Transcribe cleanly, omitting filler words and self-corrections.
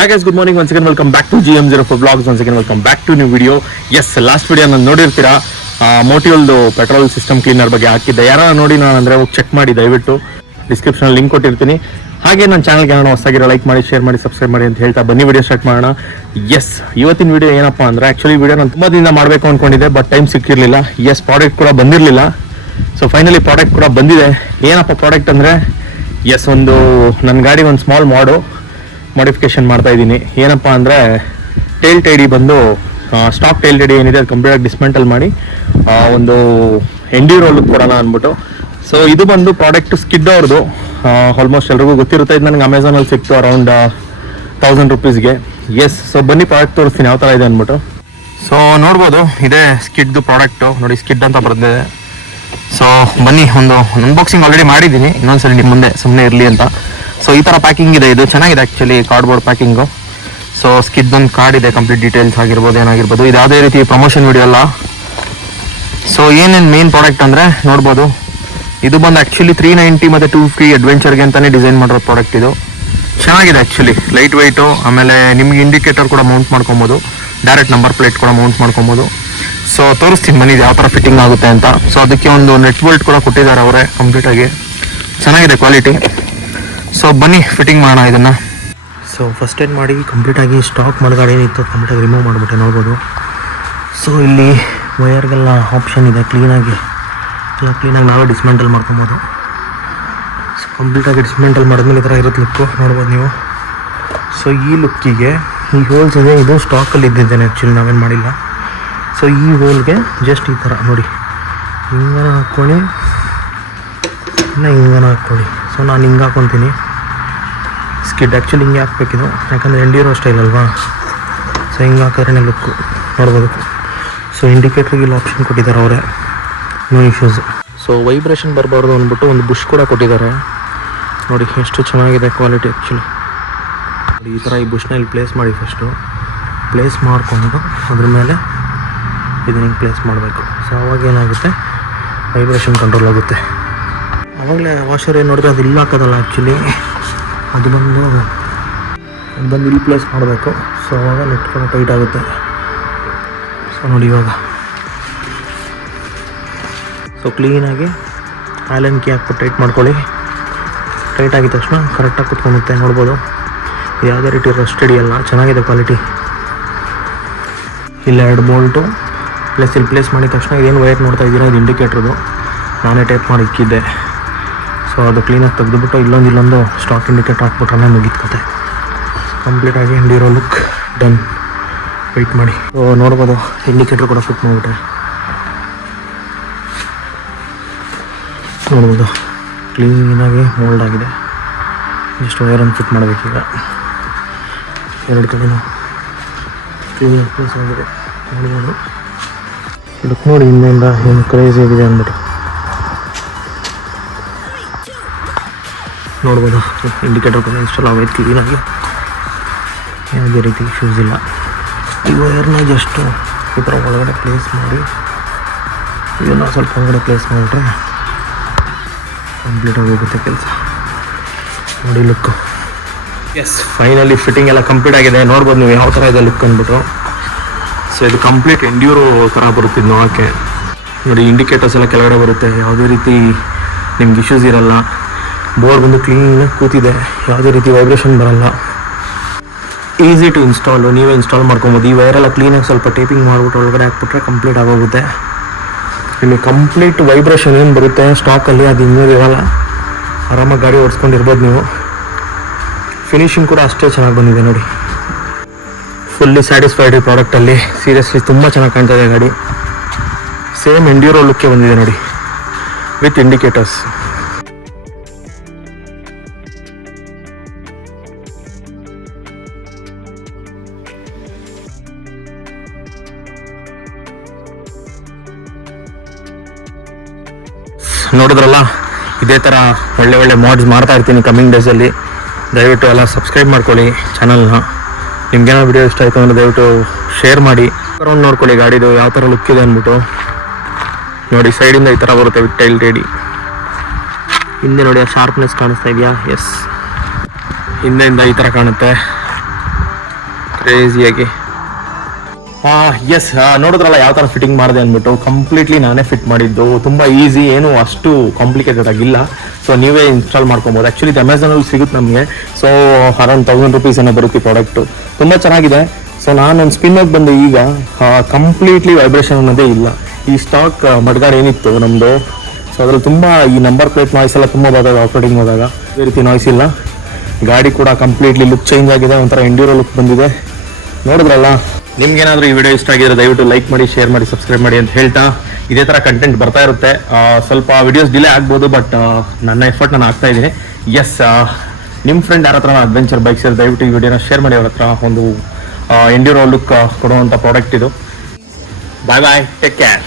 Hi guys, good morning. Once again, welcome back to GM04 Vlogs. Once again, welcome back to new video. Yes, last video ನಾನು ನೋಡಿರ್ತೀರಾ ಮೋಟಿವಲ್ದು petrol system cleaner ಬಗ್ಗೆ ಹಾಕಿದ್ದೆ. ಯಾರು ನೋಡಿ ನಾನು ಅಂದರೆ ಹೋಗಿ ಚೆಕ್ ಮಾಡಿ, ದಯವಿಟ್ಟು ಡಿಸ್ಕ್ರಿಪ್ಷನಲ್ಲಿ ಲಿಂಕ್ ಕೊಟ್ಟಿರ್ತೀನಿ. ಹಾಗೆ ನನ್ನ ಚಾನಲ್ಗೆ ಏನೋ ಹೊಸದಾಗಿರೋ ಲೈಕ್ ಮಾಡಿ, ಶೇರ್ ಮಾಡಿ, ಸಬ್ಸ್ಕ್ರೈಬ್ ಮಾಡಿ ಅಂತ ಹೇಳ್ತಾ ಬನ್ನಿ ವಿಡಿಯೋ ಸ್ಟಾರ್ಟ್ ಮಾಡೋಣ. ಎಸ್, ಇವತ್ತಿನ ವಿಡಿಯೋ ಏನಪ್ಪ ಅಂದರೆ ಆ್ಯಕ್ಚುಲಿ ವಿಡಿಯೋ ನಾನು ತುಂಬ ದಿನ ಮಾಡಬೇಕು ಅಂದ್ಕೊಂಡಿದ್ದೆ, ಬಟ್ ಟೈಮ್ ಸಿಕ್ಕಿರಲಿಲ್ಲ. ಎಸ್, ಪ್ರಾಡಕ್ಟ್ ಕೂಡ ಬಂದಿರಲಿಲ್ಲ. ಸೊ ಫೈನಲಿ ಪ್ರಾಡಕ್ಟ್ ಕೂಡ ಬಂದಿದೆ. ಏನಪ್ಪ ಪ್ರಾಡಕ್ಟ್ ಅಂದರೆ ಎಸ್, ಒಂದು ನನ್ನ ಗಾಡಿಗೆ ಒಂದು ಸ್ಮಾಲ್ ಮಾಡಿಫಿಕೇಶನ್ ಮಾಡ್ತಾ ಇದ್ದೀನಿ. ಏನಪ್ಪ ಅಂದರೆ ಟೇಲ್ ಟೈಡಿ ಬಂದು ಸ್ಟಾಕ್ ಟೇಲ್ ಟೈಡಿ ಏನಿದೆ ಅದು ಕಂಪ್ಲೀಟಾಗಿ ಡಿಸ್ಮೆಂಟಲ್ ಮಾಡಿ ಒಂದು ಎಂಡ್ಯೂರೋ ಲುಕ್ ಕೊಡೋಣ ಅಂದ್ಬಿಟ್ಟು. ಸೊ ಇದು ಬಂದು ಪ್ರಾಡಕ್ಟ್ ಸ್ಕಿಡ್ ಅವ್ರದ್ದು. ಆಲ್ಮೋಸ್ಟ್ ಎಲ್ರಿಗೂ ಗೊತ್ತಿರುತ್ತೆ. ಇದು ನನಗೆ ಅಮೆಝಾನಲ್ಲಿ ಸಿಕ್ತು ಅರೌಂಡ್ 1000 ರೂಪೀಸ್ಗೆ. ಎಸ್, ಸೊ ಬನ್ನಿ ಪ್ರಾಡಕ್ಟ್ ತೋರಿಸ್ತೀನಿ ಯಾವ ಥರ ಇದೆ ಅಂದ್ಬಿಟ್ಟು. ಸೊ ನೋಡ್ಬೋದು, ಇದೇ ಸ್ಕಿಡ್ದು ಪ್ರಾಡಕ್ಟು ನೋಡಿ, ಸ್ಕಿಡ್ ಅಂತ ಬರ್ತಿದೆ. ಸೊ ಬನ್ನಿ, ಒಂದು ಅನ್ಬಾಕ್ಸಿಂಗ್ ಆಲ್ರೆಡಿ ಮಾಡಿದ್ದೀನಿ, ಇನ್ನೊಂದ್ಸಲ ನಿಮ್ಮ ಮುಂದೆ ಸುಮ್ಮನೆ ಇರಲಿ ಅಂತ. ಸೊ ಈ ಥರ ಪ್ಯಾಕಿಂಗ್ ಇದೆ, ಇದು ಚೆನ್ನಾಗಿದೆ actually, cardboard packing. So skid ಒಂದು ಕಾರ್ಡ್ ಇದೆ, ಕಂಪ್ಲೀಟ್ ಡೀಟೇಲ್ಸ್ ಆಗಿರ್ಬೋದು, ಏನಾಗಿರ್ಬೋದು. ಇದು ಯಾವುದೇ ರೀತಿ ಪ್ರಮೋಷನ್ ವಿಡಿಯೋ ಅಲ್ಲ. ಸೊ ಏನೇನು ಮೇನ್ ಪ್ರಾಡಕ್ಟ್ ಅಂದರೆ ನೋಡ್ಬೋದು, ಇದು ಬಂದು ಆ್ಯಕ್ಚುಲಿ 390 ಮತ್ತು 250 ಅಡ್ವೆಂಚರ್ಗೆ ಅಂತಲೇ ಡಿಸೈನ್ ಮಾಡಿರೋ ಪ್ರಾಡಕ್ಟ್. ಇದು ಚೆನ್ನಾಗಿದೆ ಆ್ಯಕ್ಚುಲಿ, ಲೈಟ್ ವೆಯ್ಟು. ಆಮೇಲೆ ನಿಮ್ಗೆ ಇಂಡಿಕೇಟರ್ ಕೂಡ ಮೌಂಟ್ ಮಾಡ್ಕೊಬೋದು, ಡೈರೆಕ್ಟ್ ನಂಬರ್ ಪ್ಲೇಟ್ ಕೂಡ ಮೌಂಟ್ ಮಾಡ್ಕೊಬೋದು. ಸೊ ತೋರಿಸ್ತೀನಿ ಬನ್ನಿ ಯಾವ ಥರ ಫಿಟ್ಟಿಂಗ್ ಆಗುತ್ತೆ ಅಂತ. ಸೊ ಅದಕ್ಕೆ ಒಂದು ನೆಟ್ ಬೋಲ್ಟ್ ಕೂಡ ಕೊಟ್ಟಿದ್ದಾರೆ ಅವರೇ ಕಂಪ್ಲೀಟಾಗಿ, ಚೆನ್ನಾಗಿದೆ ಕ್ವಾಲಿಟಿ. ಸೊ ಬನ್ನಿ ಫಿಟ್ಟಿಂಗ್ ಮಾಡೋಣ ಇದನ್ನು. ಸೊ ಫಸ್ಟ್ ಏನ್ ಮಾಡಿ ಕಂಪ್ಲೀಟಾಗಿ ಸ್ಟಾಕ್ ಮಾಡಿಗಾಡಿ ಏನಿತ್ತು ಕಂಪ್ಲೀಟಾಗಿ ರಿಮೂವ್ ಮಾಡಿಬಿಟ್ಟೆ, ನೋಡ್ಬೋದು. ಸೊ ಇಲ್ಲಿ ವಯರ್ಗೆಲ್ಲ ಆಪ್ಷನ್ ಇದೆ, ಕ್ಲೀನಾಗಿ ನಾವೇ ಡಿಸ್ಮೆಂಟಲ್ ಮಾಡ್ಕೊಬೋದು. ಸೊ ಕಂಪ್ಲೀಟಾಗಿ ಡಿಸ್ಮೆಂಟಲ್ ಮಾಡಿದ್ಮೇಲೆ ಈ ಥರ ಇರುತ್ತೆ ಲುಕ್ಕು, ನೋಡ್ಬೋದು ನೀವು. ಸೊ ಈ ಲುಕ್ಕಿಗೆ ಈ ಹೋಲ್ಸ್ ಇದೆ, ಇದು ಸ್ಟಾಕಲ್ಲಿ ಇದ್ದಿದ್ದೇನೆ ಆ್ಯಕ್ಚುಲಿ, ನಾವೇನು ಮಾಡಿಲ್ಲ. ಸೊ ಈ ಹೋಲ್ಗೆ ಜಸ್ಟ್ ಈ ಥರ ನೋಡಿ, ಹಿಂಗನ ಹಾಕ್ಕೊಳ್ಳಿ, ಹಿಂಗನ ಹಾಕ್ಕೊಳ್ಳಿ. ಸೊ ನಾನು ಹಿಂಗೆ ಹಾಕ್ಕೊತೀನಿ. ಸ್ಕಿಡ್ ಆ್ಯಕ್ಚುಲಿ ಹಿಂಗೆ ಹಾಕ್ಬೇಕಿದು, ಯಾಕಂದರೆ ಎಂಡ್ಯೂರೋ ಸ್ಟೈಲ್ ಅಲ್ವಾ. ಸೊ ಹಿಂಗೆ ಹಾಕಿದ್ರೆ ಲುಕ್ಕು ನೋಡ್ಬೋದು. ಸೊ ಇಂಡಿಕೇಟ್ರಿಗೆ ಇಲ್ಲಿ ಆಪ್ಷನ್ ಕೊಟ್ಟಿದ್ದಾರೆ ಅವರೇ, ನೋ ಇಶ್ಯೂಸ್. ಸೊ ವೈಬ್ರೇಷನ್ ಬರಬಾರ್ದು ಅಂದ್ಬಿಟ್ಟು ಒಂದು ಬುಷ್ ಕೂಡ ಕೊಟ್ಟಿದ್ದಾರೆ ನೋಡಿ, ಎಷ್ಟು ಚೆನ್ನಾಗಿದೆ ಕ್ವಾಲಿಟಿ ಆ್ಯಕ್ಚುಲಿ. ಈ ಥರ ಈ ಬುಷ್ನ ಇಲ್ಲಿ ಪ್ಲೇಸ್ ಮಾಡಿ, ಫಸ್ಟು ಪ್ಲೇಸ್ ಮಾಡಿಕೊಂಡು ಅದ್ರ ಮೇಲೆ ಇದನ್ನ ಹಿಂಗೆ ಪ್ಲೇಸ್ ಮಾಡಬೇಕು. ಸೊ ಅವಾಗ ಏನಾಗುತ್ತೆ, ವೈಬ್ರೇಷನ್ ಕಂಟ್ರೋಲ್ ಆಗುತ್ತೆ. ಆವಾಗಲೇ ವಾಷರ್ ಏನು ನೋಡಿದ್ರೆ ಅದು ಇಲ್ಲಿ ಹಾಕೋದಲ್ಲ ಆ್ಯಕ್ಚುಲಿ, ಅದು ಬಂದು ಇಲ್ಲಿ ಪ್ಲೇಸ್ ಮಾಡಬೇಕು. ಸೊ ಅವಾಗ ನೆಟ್ಕೊಂಡು ಟೈಟ್ ಆಗುತ್ತೆ. ಸೊ ನೋಡಿ ಇವಾಗ, ಸೊ ಕ್ಲೀನಾಗಿ ಆ್ಯಲನ್ ಕೀ ಹಾಕ್ಬಿಟ್ಟು ಟೈಟ್ ಮಾಡ್ಕೊಳ್ಳಿ. ಟೈಟ್ ಆಗಿದ ತಕ್ಷಣ ಕರೆಕ್ಟಾಗಿ ಕುತ್ಕೊಂಡುತ್ತೆ, ನೋಡ್ಬೋದು. ಯಾವುದೇ ರೀತಿ ರಸ್ಟ್ ಹಿಡಿಯಲ್ಲ, ಚೆನ್ನಾಗಿದೆ ಕ್ವಾಲಿಟಿ. ಇಲ್ಲಿ 2 ಬೋಲ್ಟು ಪ್ಲಸ್ ಇಲ್ಲಿ ಪ್ಲೇಸ್ ಮಾಡಿದ ತಕ್ಷಣ ಇದೇನು ವೈರ್ ನೋಡ್ತಾ ಇದ್ದೀರಾ, ಇದು ಇಂಡಿಕೇಟ್ರದು ನಾನೇ ಟೈಪ್ ಮಾಡಿ ಇಕ್ಕಿದ್ದೆ. ಸೊ ಅದು ಕ್ಲೀನಾಗಿ ತೆಗೆದುಬಿಟ್ಟು ಇಲ್ಲೊಂದು ಸ್ಟಾಕ್ ಇಂಡಿಕೇಟರ್ ಹಾಕ್ಬಿಟ್ರೆ ಮುಗಿತ್ಕತೆ. ಕಂಪ್ಲೀಟಾಗಿ ಎಂಡ್ಯೂರೋ ಲುಕ್ ಡನ್. ವೆಯ್ಟ್ ಮಾಡಿ. ಸೊ ನೋಡ್ಬೋದು, ಇಂಡಿಕೇಟರ್ ಕೂಡ ಫಿಟ್ ಮಾಡಿಬಿಟ್ರೆ ನೋಡ್ಬೋದು, ಕ್ಲೀನಾಗಿ ಮೋಲ್ಡ್ ಆಗಿದೆ. Just ವೈರನ್ನು fit ಮಾಡಬೇಕೀಗ. 2 ಕಡೆನೂ ಕ್ಲೀನಾಗಿ ಪ್ಲೇಸ್ ಆಗಿದೆ, ನೋಡ್ಬೋದು. ಲುಕ್ ನೋಡಿ ಹಿಂದೆಯಿಂದ ಏನು ಕ್ರೇಜಿ ಆಗಿದೆ ಅಂದ್ಬಿಟ್ಟು ನೋಡ್ಬೋದು. ಇಂಡಿಕೇಟರ್ ಕೂಡ ಇನ್ಸ್ಟಾಲ್ ಆಗೈತೆ ಕ್ಲೀನಾಗಿ, ಯಾವುದೇ ರೀತಿ ಇಶ್ಯೂಸ್ ಇಲ್ಲ. ಈ ವೈರ್ನ ಜಸ್ಟು ಈ ಥರ ಒಳಗಡೆ ಪ್ಲೇಸ್ ಮಾಡಿ, ಇದನ್ನು ಸ್ವಲ್ಪ ಒಳಗಡೆ ಪ್ಲೇಸ್ ಮಾಡಿಬಿಟ್ರೆ ಕಂಪ್ಲೀಟಾಗಿ ಹೋಗುತ್ತೆ ಕೆಲಸ. ನೋಡಿ ಲುಕ್ಕು. ಎಸ್, ಫೈನಲಿ ಫಿಟ್ಟಿಂಗ್ ಎಲ್ಲ ಕಂಪ್ಲೀಟ್ ಆಗಿದೆ. ನೋಡ್ಬೋದು ನೀವು ಯಾವ ಥರ ಇದೆ ಲುಕ್ ಅಂದ್ಬಿಟ್ಟು. ಸೊ ಇದು ಕಂಪ್ಲೀಟ್ ಎಂಡ್ಯೂರೋ ಥರ ಬರುತ್ತೆ ನೋಡೋಕ್ಕೆ. ನೋಡಿ ಇಂಡಿಕೇಟರ್ಸ್ ಎಲ್ಲ ಕೆಳಗಡೆ ಬರುತ್ತೆ, ಯಾವುದೇ ರೀತಿ ನಿಮ್ಗೆ ಇಶ್ಯೂಸ್ ಇರಲ್ಲ. ಬೋರ್ಡ್ ಬಂದು ಕ್ಲೀನಾಗಿ ಕೂತಿದೆ, ಯಾವುದೇ ರೀತಿ ವೈಬ್ರೇಷನ್ ಬರಲ್ಲ. ಈಸಿ ಟು ಇನ್ಸ್ಟಾಲು, ನೀವೇ ಇನ್ಸ್ಟಾಲ್ ಮಾಡ್ಕೊಬೋದು. ಈ ವೈರೆಲ್ಲ ಕ್ಲೀನಾಗಿ ಸ್ವಲ್ಪ ಟೇಪಿಂಗ್ ಮಾಡಿಬಿಟ್ಟು ಒಳಗಡೆ ಹಾಕ್ಬಿಟ್ರೆ ಕಂಪ್ಲೀಟ್ ಆಗೋಗುತ್ತೆ. ನಿಮಗೆ ಕಂಪ್ಲೀಟ್ ವೈಬ್ರೇಷನ್ ಏನು ಬರುತ್ತೆ ಸ್ಟಾಕಲ್ಲಿ, ಅದು ಇನ್ನೂ ಇರಲ್ಲ. ಆರಾಮಾಗಿ ಗಾಡಿ ಓಡಿಸ್ಕೊಂಡಿರ್ಬೋದು ನೀವು. ಫಿನಿಶಿಂಗ್ ಕೂಡ ಅಷ್ಟೇ ಚೆನ್ನಾಗಿ ಬಂದಿದೆ ನೋಡಿ. ಫುಲ್ಲಿ ಸ್ಯಾಟಿಸ್ಫೈಡ್ ಈ ಪ್ರಾಡಕ್ಟಲ್ಲಿ. ಸೀರಿಯಸ್ಲಿ ತುಂಬ ಚೆನ್ನಾಗಿ ಕಾಣ್ತಾ ಇದೆ ಗಾಡಿ. ಸೇಮ್ ಎಂಡ್ಯೂರೋ ಲುಕ್ಕೆ ಬಂದಿದೆ ನೋಡಿ, ವಿತ್ ಇಂಡಿಕೇಟರ್ಸ್. ನೋಡಿದ್ರಲ್ಲ, ಇದೇ ಥರ ಒಳ್ಳೆ ಮಾಡ್ಸ್ ಮಾಡ್ತಾ ಇರ್ತೀನಿ ಕಮ್ಮಿಂಗ್ ಡೇಸಲ್ಲಿ. ದಯವಿಟ್ಟು ಎಲ್ಲ ಸಬ್ಸ್ಕ್ರೈಬ್ ಮಾಡ್ಕೊಳ್ಳಿ ಚಾನಲ್ನ. ನಿಮ್ಗೇನೋ ವಿಡಿಯೋ ಇಷ್ಟ ಆಯಿತು ಅಂದರೆ ದಯವಿಟ್ಟು ಶೇರ್ ಮಾಡಿ. ಅರೌಂಡ್ ನೋಡ್ಕೊಳ್ಳಿ ಗಾಡಿದು ಯಾವ ಥರ ಲುಕ್ ಇದೆ ಅಂದ್ಬಿಟ್ಟು. ನೋಡಿ ಸೈಡಿಂದ ಈ ಥರ ಬರುತ್ತೆ ವಿತ್ ಟೈಲ್ ಟೇಡಿ. ಹಿಂದೆ ನೋಡಿ ಆ ಶಾರ್ಪ್ನೆಸ್ ಕಾಣಿಸ್ತಾ ಇದೆಯಾ? ಎಸ್, ಹಿಂದೆಯಿಂದ ಈ ಥರ ಕಾಣುತ್ತೆ. ಕ್ರೇಜಿಯಾಗಿ. ಎಸ್, ನೋಡಿದ್ರಲ್ಲ ಯಾವ ಥರ ಫಿಟ್ಟಿಂಗ್ ಮಾಡಿದೆ ಅಂದ್ಬಿಟ್ಟು. ಕಂಪ್ಲೀಟ್ಲಿ ನಾನೇ ಫಿಟ್ ಮಾಡಿದ್ದು. ತುಂಬ ಈಸಿ, ಏನು ಅಷ್ಟು ಕಾಂಪ್ಲಿಕೇಟೆಡ್ ಆಗಿಲ್ಲ. ಸೊ ನೀವೇ ಇನ್ಸ್ಟಾಲ್ ಮಾಡ್ಕೊಬೋದು. ಆ್ಯಕ್ಚುಲಿ ಇದು ಅಮೆಝಾನಲ್ಲಿ ಸಿಗುತ್ತೆ ನಮಗೆ. ಸೊ ಅರೌಂಡ್ 1000 ರುಪೀಸ್ ಏನೋ ಬರುತ್ತೆ ಪ್ರಾಡಕ್ಟು. ತುಂಬ ಚೆನ್ನಾಗಿದೆ. ಸೊ ನಾನೊಂದು ಸ್ಪಿನ್ನೋಗಿ ಬಂದೆ ಈಗ. ಕಂಪ್ಲೀಟ್ಲಿ ವೈಬ್ರೇಷನ್ ಅನ್ನೋದೇ ಇಲ್ಲ. ಈ ಸ್ಟಾಕ್ ಮಡ್ಗಾಡ್ ಏನಿತ್ತು ನಮ್ಮದು, ಸೊ ಅದ್ರಲ್ಲಿ ತುಂಬ ಈ ನಂಬರ್ ಪ್ಲೇಟ್ ನಾಯ್ಸ್ ಎಲ್ಲ ತುಂಬ ಬರೋದು ಆಫ್ರೋಡಿಂಗ್ ಹೋದಾಗ. ಅದೇ ರೀತಿ ನಾಯ್ಸ್ ಇಲ್ಲ. ಗಾಡಿ ಕೂಡ ಕಂಪ್ಲೀಟ್ಲಿ ಲುಕ್ ಚೇಂಜ್ ಆಗಿದೆ, ಒಂಥರ ಎಂಡ್ಯೂರೋ ಲುಕ್ ಬಂದಿದೆ. ನೋಡಿದ್ರಲ್ಲ, ನಿಮ್ಗೇನಾದರೂ ಈ ವಿಡಿಯೋ ಇಷ್ಟ ಆಗಿದ್ರೆ ದಯವಿಟ್ಟು ಲೈಕ್ ಮಾಡಿ, ಶೇರ್ ಮಾಡಿ, ಸಬ್ಸ್ಕ್ರೈಬ್ ಮಾಡಿ ಅಂತ ಹೇಳ್ತಾ, ಇದೇ ಥರ ಕಂಟೆಂಟ್ ಬರ್ತಾ ಇರುತ್ತೆ. ಸ್ವಲ್ಪ ವಿಡಿಯೋಸ್ ಡಿಲೇ ಆಗ್ಬೋದು, ಬಟ್ ನನ್ನ ಎಫರ್ಟ್ ನಾನು ಆಗ್ತಾ ಇದ್ದೀನಿ. ಎಸ್, ನಿಮ್ಮ ಫ್ರೆಂಡ್ ಯಾರ ಹತ್ರ ಅಡ್ವೆಂಚರ್ ಬೈಕ್ಸ್ ಇರೋ ದಯವಿಟ್ಟು ಈ ವಿಡಿಯೋನ ಶೇರ್ ಮಾಡಿ. ಅವ್ರ ಹತ್ರ ಒಂದು ಎಂಡ್ಯೂರೋ ಲುಕ್ ಕೊಡುವಂಥ ಪ್ರಾಡಕ್ಟ್ ಇದು. ಬಾಯ್ ಬಾಯ್, ಟೇಕ್ ಕೇರ್.